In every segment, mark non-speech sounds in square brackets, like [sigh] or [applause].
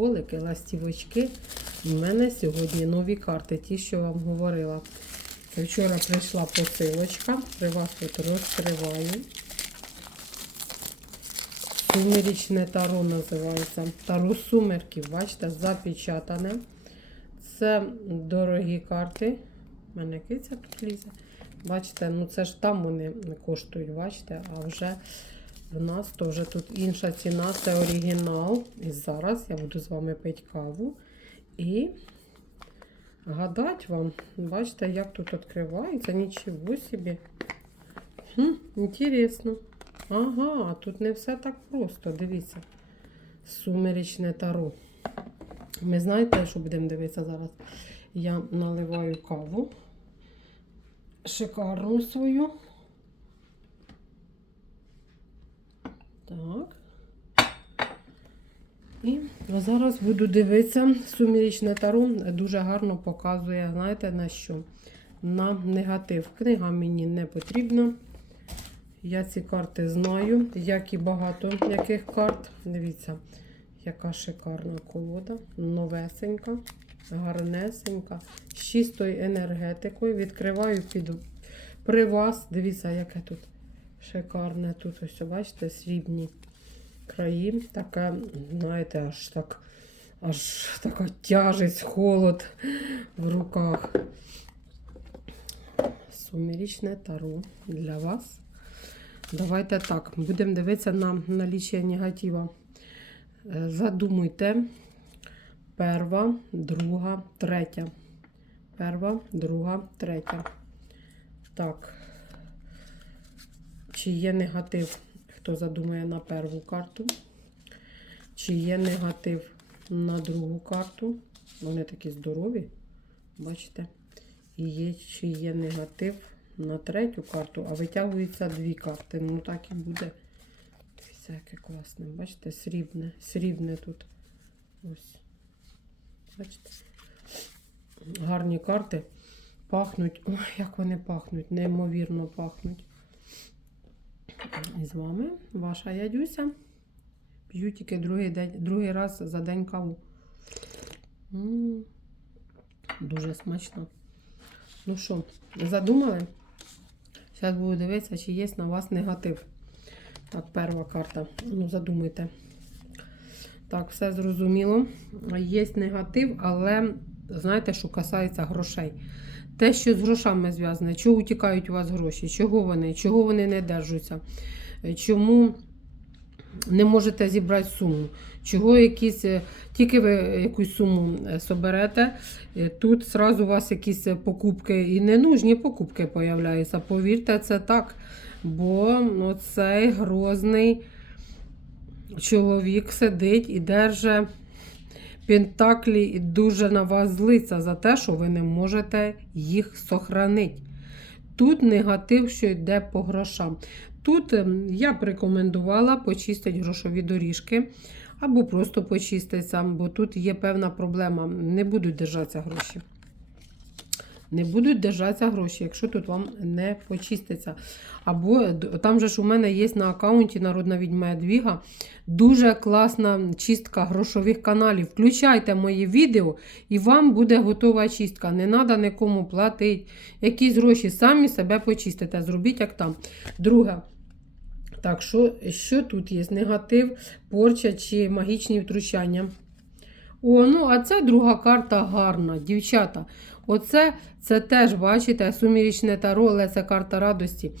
Колики, ластівочки. У мене сьогодні нові карти, ті, що вам говорила. Вчора прийшла посилочка, при вас тут розкриваю. Сумерічне таро називається. Таро сумерків, бачите, запечатане. Це дорогі карти. У мене киця тут лізе. Бачите, ну це ж там вони коштують, бачите, а вже в нас вже тут інша ціна, це оригінал. І зараз я буду з вами пити каву і гадати вам. Бачите, як тут відкривається, нічого собі. Інтересно. Ага, тут не все так просто. Дивіться. Сумеречне таро. Ми знаєте, що будемо дивитися зараз? Я наливаю каву. Шикарну свою. Так. І зараз буду дивитися. Сумірічне таро дуже гарно показує, знаєте, на що? На негатив. Книга мені не потрібна. Я ці карти знаю, як і багато яких карт. Дивіться, яка шикарна колода, новесенька, гарнесенька, з чистою енергетикою. Відкриваю під при вас. Дивіться, яке тут шикарне. Тут ось, бачите, срібні краї. Таке, знаєте, аж так, аж така тяжесть, холод в руках. Сумірічне таро для вас. Давайте так, будемо дивитися на наліччя негатива. Е, Задумуйте. Перва, друга, третя. Перва, друга, третя. Так. Чи є негатив, хто задумає на перву карту? Чи є негатив на другу карту? Вони такі здорові, бачите? І є, чи є негатив на третю карту, а витягуються дві карти. Ну так і буде. Дивіться, яке класне. Бачите, срібне, срібне тут. Ось. Бачите? Гарні карти. Пахнуть. Ой, як вони пахнуть, неймовірно пахнуть. І з вами ваша ядюся. П'ю тільки другий, день, другий раз за день каву. М, Дуже смачно. Ну що, задумали? Зараз буду дивитися, чи є на вас негатив. Так, перша карта. Ну, задумайте. Так, все зрозуміло. Є негатив, але знаєте, що касається грошей. Те, що з грошами зв'язане, чого утікають у вас гроші, чого вони, чого вони не держаться, Е, чому не можете зібрати суму, чого якісь, е, тільки ви якусь суму е, соберете, тут сразу у вас якісь покупки і ненужні покупки появляються. Повірте, це так. Бо ну, цей грозний чоловік сидить і держить пентаклі дуже на вас злиться за те, що ви не можете їх сохранити. Тут негатив, що йде по грошам. Тут ем, я б рекомендувала почистити грошові доріжки або просто почистити сам, бо тут є певна проблема. Не будуть держатися гроші. Не будуть держатися гроші, якщо тут вам не почиститься. Або там же ж у мене є на аккаунті Народна відьма Ядвіга дуже класна чистка грошових каналів. Включайте мої відео, і вам буде готова чистка. Не треба нікому платити. Якісь гроші самі себе почистите. Зробіть як там. Друге. Так, що, що тут є? Негатив, порча чи магічні втручання. О, ну, а це друга карта гарна, дівчата. Оце це теж, бачите, сумірічне таро, але це карта радості.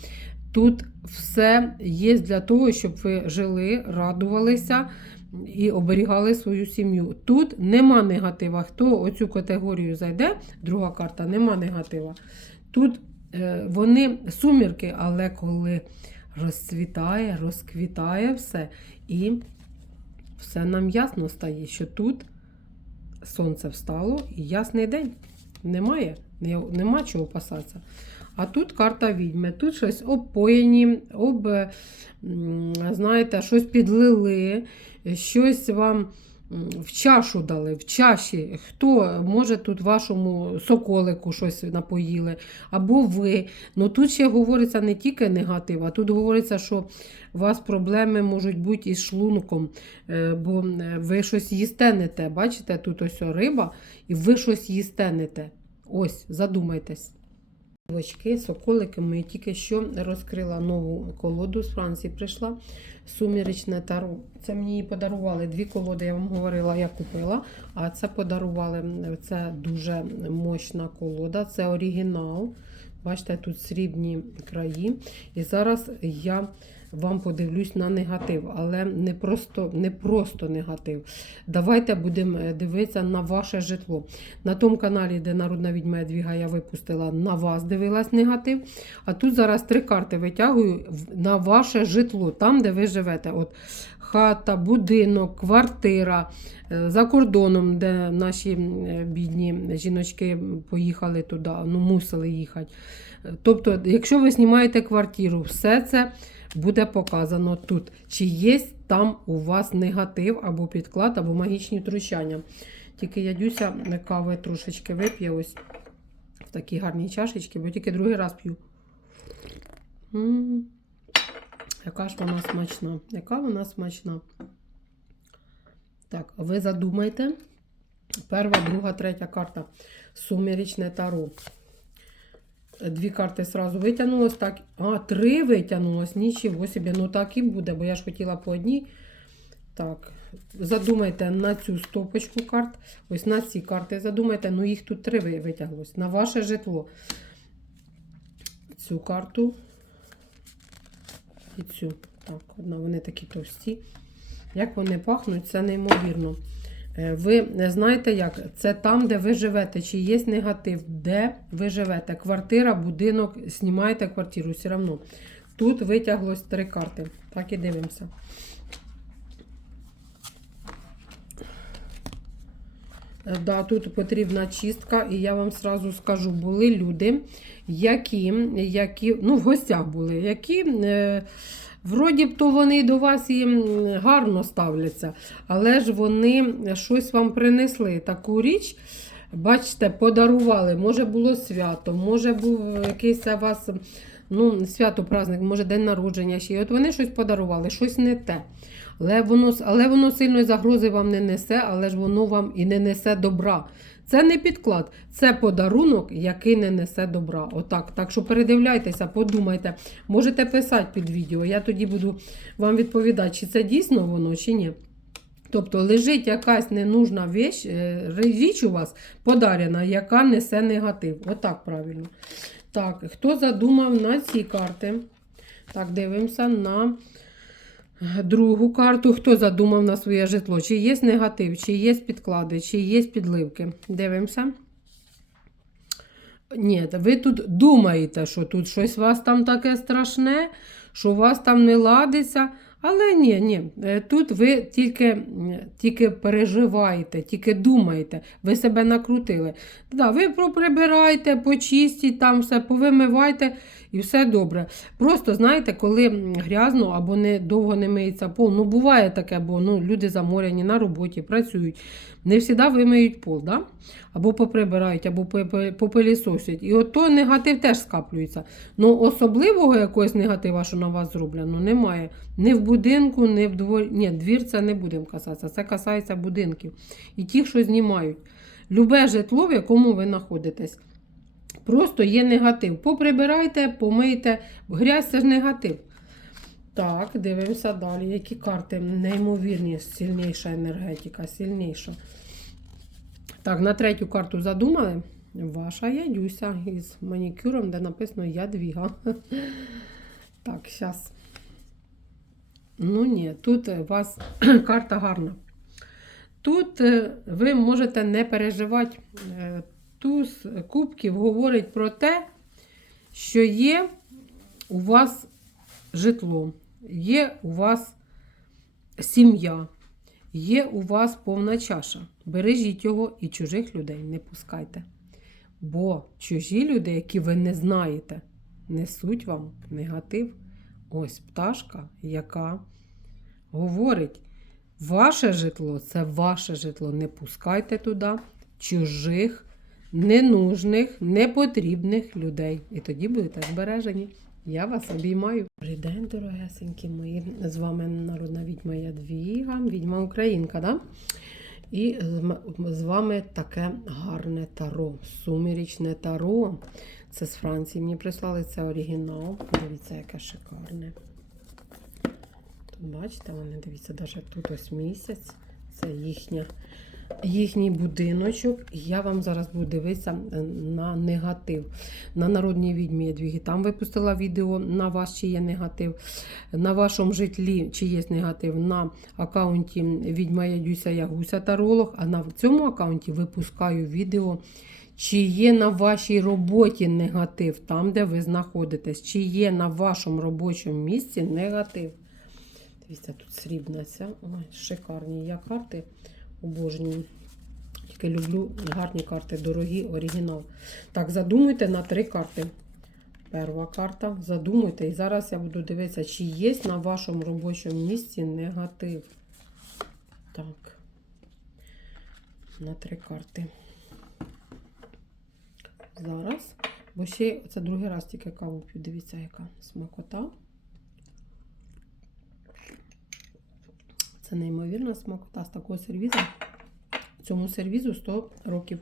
Тут все є для того, щоб ви жили, радувалися і оберігали свою сім'ю. Тут нема негатива. Хто оцю категорію зайде, друга карта, нема негатива. Тут е, вони сумірки, але коли розцвітає, розквітає все, і все нам ясно стає, що тут сонце встало і ясний день. Немає, нема чого опасатися. А тут карта відьми. Тут щось опоєні, об, знаєте, щось підлили, щось вам в чашу дали, в чаші. Хто може тут вашому соколику щось напоїли, або ви. Ну тут ще говориться не тільки негатив, а тут говориться, що у вас проблеми можуть бути із шлунком, е, бо ви щось їсте. Бачите, тут ось риба, і ви щось їсте. Ось, задумайтесь. Очки, соколики, ми тільки що розкрила нову колоду з Франції. Прийшла суміречне таро. Це мені її подарували. Дві колоди, я вам говорила, я купила. А це подарували. Це дуже мощна колода, це оригінал. Бачите, тут срібні краї. І зараз я вам подивлюсь на негатив, але не просто, не просто негатив. Давайте будемо е, дивитися на ваше житло. На тому каналі, де Народна відьма Ядвіга, я випустила на вас, дивилась негатив. А тут зараз три карти витягую на ваше житло, там, де ви живете. От хата, будинок, квартира. е, За кордоном, де наші е, бідні жіночки поїхали туди, ну мусили їхати. Тобто, якщо ви знімаєте квартиру, все це буде показано тут. Чи є там у вас негатив або підклад, або магічні втручання. Тільки ядюся кави трошечки вип'є ось в такій гарній чашечці, бо тільки другий раз п'ю. М, Яка ж вона смачна? Яка вона смачна? Так, ви задумайте. Перша, друга, третя карта. Сумірічне таро. Дві карти сразу витягнулось. Так. А, три витягнулось. Нічого собі. Ну так і буде, бо я ж хотіла по одній. Так, задумайте на цю стопочку карт. Ось на ці карти задумайте. Ну їх тут три ви- витяглось. На ваше житло. Цю карту. І цю. Так, вони такі товсті. Як вони пахнуть, це неймовірно. Е, Ви знаєте як? Це там, де ви живете, чи є негатив, де ви живете. Квартира, будинок, знімаєте квартиру, все одно. Тут витяглось три карти. Так і дивимося. Е, Да, тут потрібна чистка, і я вам сразу скажу, були люди, які, які ну, в гостях були, які. Е, Вроді б то вони до вас і гарно ставляться, але ж вони щось вам принесли таку річ. Бачите, подарували. Може було свято, може був якийсь вас ну, свято, праздник, може день народження ще. І от вони щось подарували, щось не те. Але воно, але воно сильної загрози вам не несе, але ж воно вам і не несе добра. Це не підклад, це подарунок, який не несе добра. Отак. Так що передивляйтеся, подумайте. Можете писати під відео. Я тоді буду вам відповідати, чи це дійсно воно, чи ні. Тобто лежить якась ненужна віч, е, річ у вас подарена, яка несе негатив. Отак правильно. Так, хто задумав на ці карти? Так, дивимося на другу карту. Хто задумав на своє житло? Чи є негатив, чи є підклади, чи є підливки? Дивимося. Ні, ви тут думаєте, що тут щось у вас там таке страшне, що у вас там не ладиться. Але ні, ні, е, тут ви тільки, тільки переживаєте, тільки думаєте, ви себе накрутили. Да, ви поприбирайте, почистіть, там все, повимивайте і все добре. Просто знаєте, коли грязно або не довго не миється пол, ну буває таке, бо ну, люди заморяні на роботі, працюють. Не завжди вимиють пол, да? або поприбирають, або попе- попилісосять. І от то негатив теж скаплюється. Ну, особливого якогось негатива, що на вас зроблено, немає. Ні в будинку, ні в дворі. Ні, двір це не будемо касатися. Це касається будинків. І тих, що знімають. Любе житло, в якому ви знаходитесь. Просто є негатив. Поприбирайте, помийте. Грязь це ж негатив. Так, дивимося далі. Які карти? Неймовірні, сильніша енергетика, сильніша. Так, на третю карту задумали. Ваша ядюся із манікюром, де написано Ядвіга. [laughs] Так, зараз. Ну ні, тут у вас [clears throat] карта гарна. Тут е, ви можете не переживати. Туз кубків говорить про те, що є у вас житло, є у вас сім'я, є у вас повна чаша. Бережіть його і чужих людей не пускайте. Бо чужі люди, які ви не знаєте, несуть вам негатив. Ось пташка, яка говорить: Ваше житло це ваше житло. Не пускайте туди чужих, ненужних, непотрібних людей. І тоді будете збережені. Я вас обіймаю. Добрий день, дорогесенькі мої. З вами народна відьма Ядвіга, відьма Українка, да? І з вами таке гарне таро, сумірічне таро. Це з Франції мені прислали, це оригінал. Дивіться, яке шикарне. Тут бачите, вони дивіться, навіть тут ось місяць. Це їхня, їхній будиночок. І я вам зараз буду дивитися е, на негатив. На народній відьмі Ядвіги. Там випустила відео на вас, чи є негатив. На вашому житлі, чи є негатив, на аккаунті Відьма Ядюся Ягуся Таролог. А на цьому аккаунті випускаю відео. Чи є на вашій роботі негатив, там, де ви знаходитесь, чи є на вашому робочому місці негатив. Дивіться, тут срібна ця. Ой, шикарні я карти обожнюю. Тільки люблю гарні карти, дорогі, оригінал. Так, задумуйте на три карти. Перша карта. Задумуйте. І зараз я буду дивитися, чи є на вашому робочому місці негатив. Так. На три карти. Зараз. Бо ще це другий раз тільки каву п'ю. Дивіться, яка смакота. Це неймовірна смакота з такого сервізу. Цьому сервізу 100 років.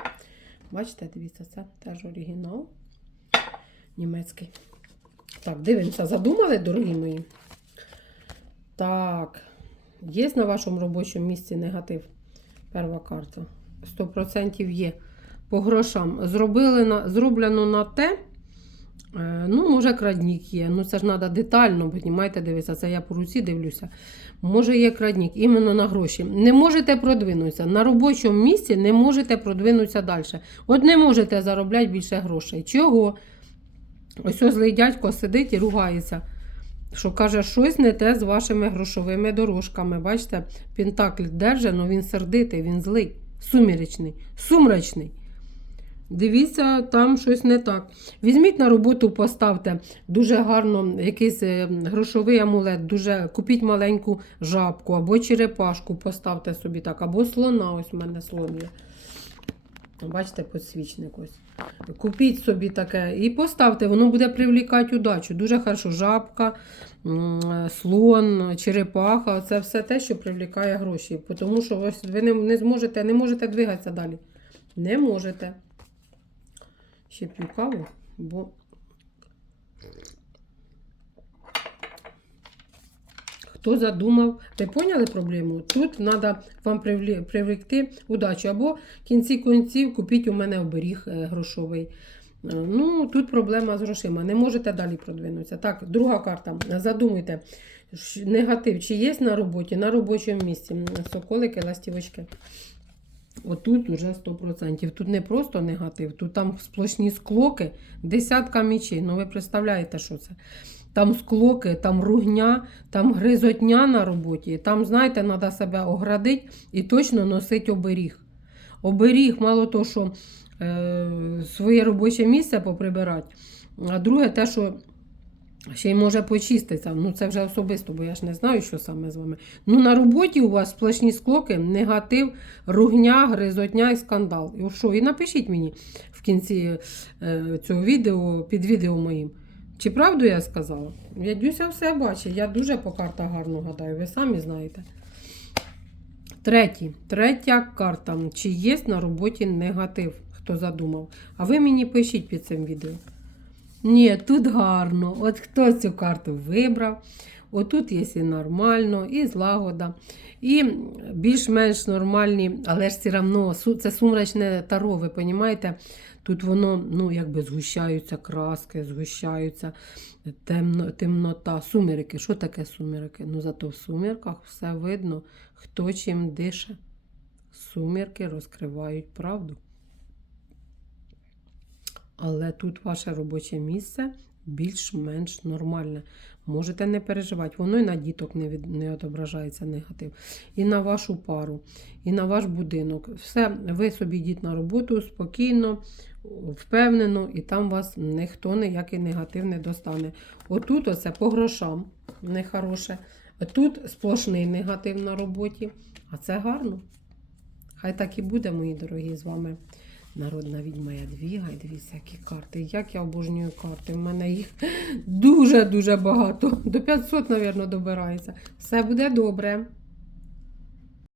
Бачите, дивіться, це теж оригінал німецький. Так, дивимося, задумали, дорогі мої? Так, є на вашому робочому місці негатив? Перша карта. 100% є. По грошам. Зробили на, зроблено на те. Е, Ну, може, краднік є. Ну, це ж треба детально, бо знімайте, дивіться, це я по руці дивлюся. Може, є краднік, іменно на гроші. Не можете продвинутися. На робочому місці не можете продвинутися далі. От не можете заробляти більше грошей. Чого? Ось ось злий дядько сидить і ругається. Що каже, щось не те з вашими грошовими дорожками. Бачите, Пентакль держить, але він сердитий, він злий, суміречний, сумрачний. Дивіться, там щось не так. Візьміть на роботу, поставте дуже гарно якийсь е, грошовий амулет, дуже купіть маленьку жабку або черепашку, поставте собі так, або слона. Ось у мене слон є. Бачите, підсвічник ось. Купіть собі таке і поставте, воно буде привлікати удачу. Дуже хорошо. Жабка, слон, черепаха це все те, що привлікає гроші. Тому що ось ви не зможете, не можете двигатися далі. Не можете. Ще п'ю каву, бо хто задумав, ви поняли проблему? Тут треба вам привлекти удачу. Або в кінці кінців купіть у мене оберіг е, грошовий. Е, Ну, тут проблема з грошима. Не можете далі продвинутися. Так, друга карта. Задумуйте, щ- негатив, чи є на роботі, на робочому місці. Соколики, ластівочки. Отут уже 100%. Тут не просто негатив, тут там сплошні склоки, десятка мічей. Ну ви представляєте, що це? Там склоки, там ругня, там гризотня на роботі. Там, знаєте, треба себе оградити і точно носити оберіг. Оберіг, мало того, що е, своє робоче місце поприбирати. А друге, те, що ще й може почиститися. Ну, це вже особисто, бо я ж не знаю, що саме з вами. Ну, на роботі у вас сплошні склоки, негатив, ругня, гризотня і скандал. І що? І напишіть мені в кінці е, цього відео, під відео моїм. Чи правду я сказала? Я Дюся все бачить. Я дуже по картах гарно гадаю, ви самі знаєте. Третій. Третя карта. Чи є на роботі негатив, хто задумав? А ви мені пишіть під цим відео. Ні, тут гарно. От хто цю карту вибрав. Отут є і нормально, і злагода, і більш-менш нормальні, але ж все одно це сумрачне таро, ви розумієте? Тут воно, ну, якби згущаються краски, згущаються темно, темнота, сумерки. Що таке сумерки? Ну, зато в сумерках все видно, хто чим дише. Сумерки розкривають правду. Але тут ваше робоче місце більш-менш нормальне. Можете не переживати, воно і на діток не, від, не відображається негатив. І на вашу пару, і на ваш будинок. Все, ви собі йдіть на роботу спокійно, впевнено, і там вас ніхто ніякий негатив не достане. Отут оце по грошам нехороше. Тут сплошний негатив на роботі, а це гарно. Хай так і буде, мої дорогі, з вами. Народна відьма Ядвіга і дивіться, які карти. Як я обожнюю карти. У мене їх [laughs] дуже-дуже багато. До 500, мабуть, добирається. Все буде добре.